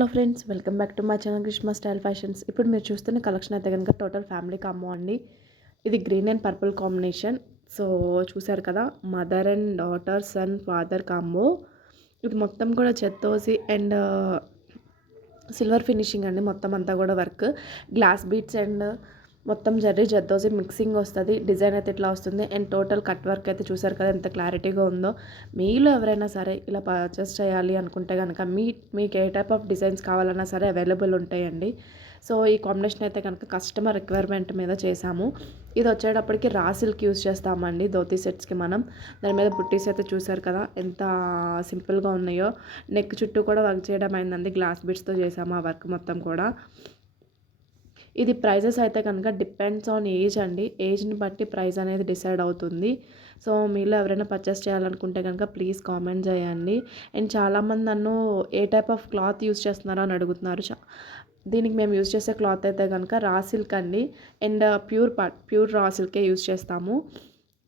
Hello friends, welcome back to my channel Greeshma style fashions. ఇప్పుడు మీరు చూస్తున్న collection అయితే కనుక టోటల్ ఫ్యామిలీ కాంబో అండి. ఇది green and purple combination. So చూసారు కదా, mother and daughter, son, father combo. ఇది మొత్తం కూడా జర్దోసి అండ్ సిల్వర్ ఫినిషింగ్ అండి. మొత్తం అంతా కూడా వర్క్, గ్లాస్ బీట్స్ అండ్ మొత్తం జర్దోసి మిక్సింగ్ వస్తుంది. డిజైన్ అయితే ఇట్లా వస్తుంది. అండ్ టోటల్ కట్ వర్క్ అయితే చూసారు కదా ఎంత క్లారిటీగా ఉందో. మీలో ఎవరైనా సరే ఇలా పర్చేస్ చేయాలి అనుకుంటే కనుక మీకు ఏ టైప్ ఆఫ్ డిజైన్స్ కావాలన్నా సరే అవైలబుల్ ఉంటాయండి. సో ఈ కాంబినేషన్ అయితే కనుక కస్టమర్ రిక్వైర్మెంట్ మీద చేసాము. ఇది వచ్చేటప్పటికి రా సిల్క్ యూస్ చేస్తామండి ధోతీ సెట్స్కి మనం. దాని మీద బుట్టీస్ అయితే చూసారు కదా ఎంత సింపుల్గా ఉన్నాయో. నెక్ చుట్టూ కూడా వర్క్ చేయడం అయిందండి. గ్లాస్ బీట్స్తో చేసాము ఆ వర్క్ మొత్తం కూడా. ఇది ప్రైజెస్ అయితే కనుక డిపెండ్స్ ఆన్ ఏజ్ అండి. ఏజ్ని బట్టి ప్రైస్ అనేది డిసైడ్ అవుతుంది. సో మీలో ఎవరైనా పర్చేస్ చేయాలనుకుంటే కనుక ప్లీజ్ కామెంట్ చేయండి. అండ్ చాలామంది నన్ను ఏ టైప్ ఆఫ్ క్లాత్ యూస్ చేస్తున్నారో అని అడుగుతున్నారు. దీనికి మేము యూస్ చేసే క్లాత్ అయితే కనుక రా సిల్క్ అండి. అండ్ ప్యూర్ రా సిల్కే యూస్ చేస్తాము.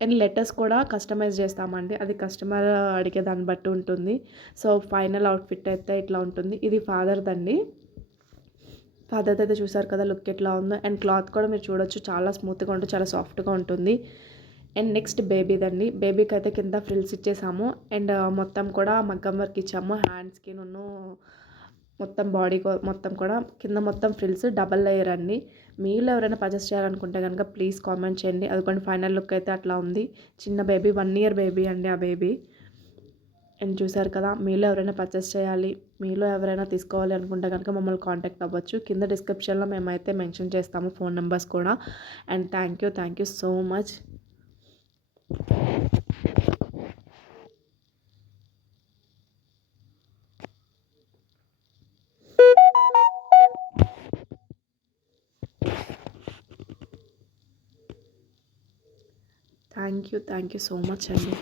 అండ్ లెటర్స్ కూడా కస్టమైజ్ చేస్తామండి. అది కస్టమర్ అడిగే దాన్ని బట్టి ఉంటుంది. సో ఫైనల్ అవుట్ఫిట్ అయితే ఇట్లా ఉంటుంది. ఇది ఫాదర్దండి. ఫాదర్ అయితే చూసారు కదా లుక్ ఎట్లా ఉందో. అండ్ క్లాత్ కూడా మీరు చూడొచ్చు, చాలా స్మూత్గా ఉంటుంది, చాలా సాఫ్ట్గా ఉంటుంది. అండ్ నెక్స్ట్ బేబీదండి. బేబీకి అయితే కింద ఫ్రిల్స్ ఇచ్చేసాము. అండ్ మొత్తం కూడా మగ్గం వర్క్ ఇచ్చాము. హ్యాండ్స్కి మొత్తం బాడీ మొత్తం కూడా కింద మొత్తం ఫ్రిల్స్ డబల్ లేయర్ అండి. మీలో ఎవరైనా పర్చేస్ చేయాలనుకుంటే కనుక ప్లీజ్ కామెంట్ చేయండి. అదిగోండి ఫైనల్ లుక్ అయితే అట్లా ఉంది. చిన్న బేబీ, 1 year బేబీ అండి ఆ బేబీ. అండ్ చూసారు కదా, మీలో ఎవరైనా పర్చేస్ చేయాలి, మీలో ఎవరైనా తీసుకోవాలి అనుకుంటే కనుక మమ్మల్ని కాంటాక్ట్ అవ్వచ్చు. కింద డిస్క్రిప్షన్లో మేమైతే మెన్షన్ చేస్తాము ఫోన్ నెంబర్స్ కూడా. And thank you so much. Thank you so much అండి.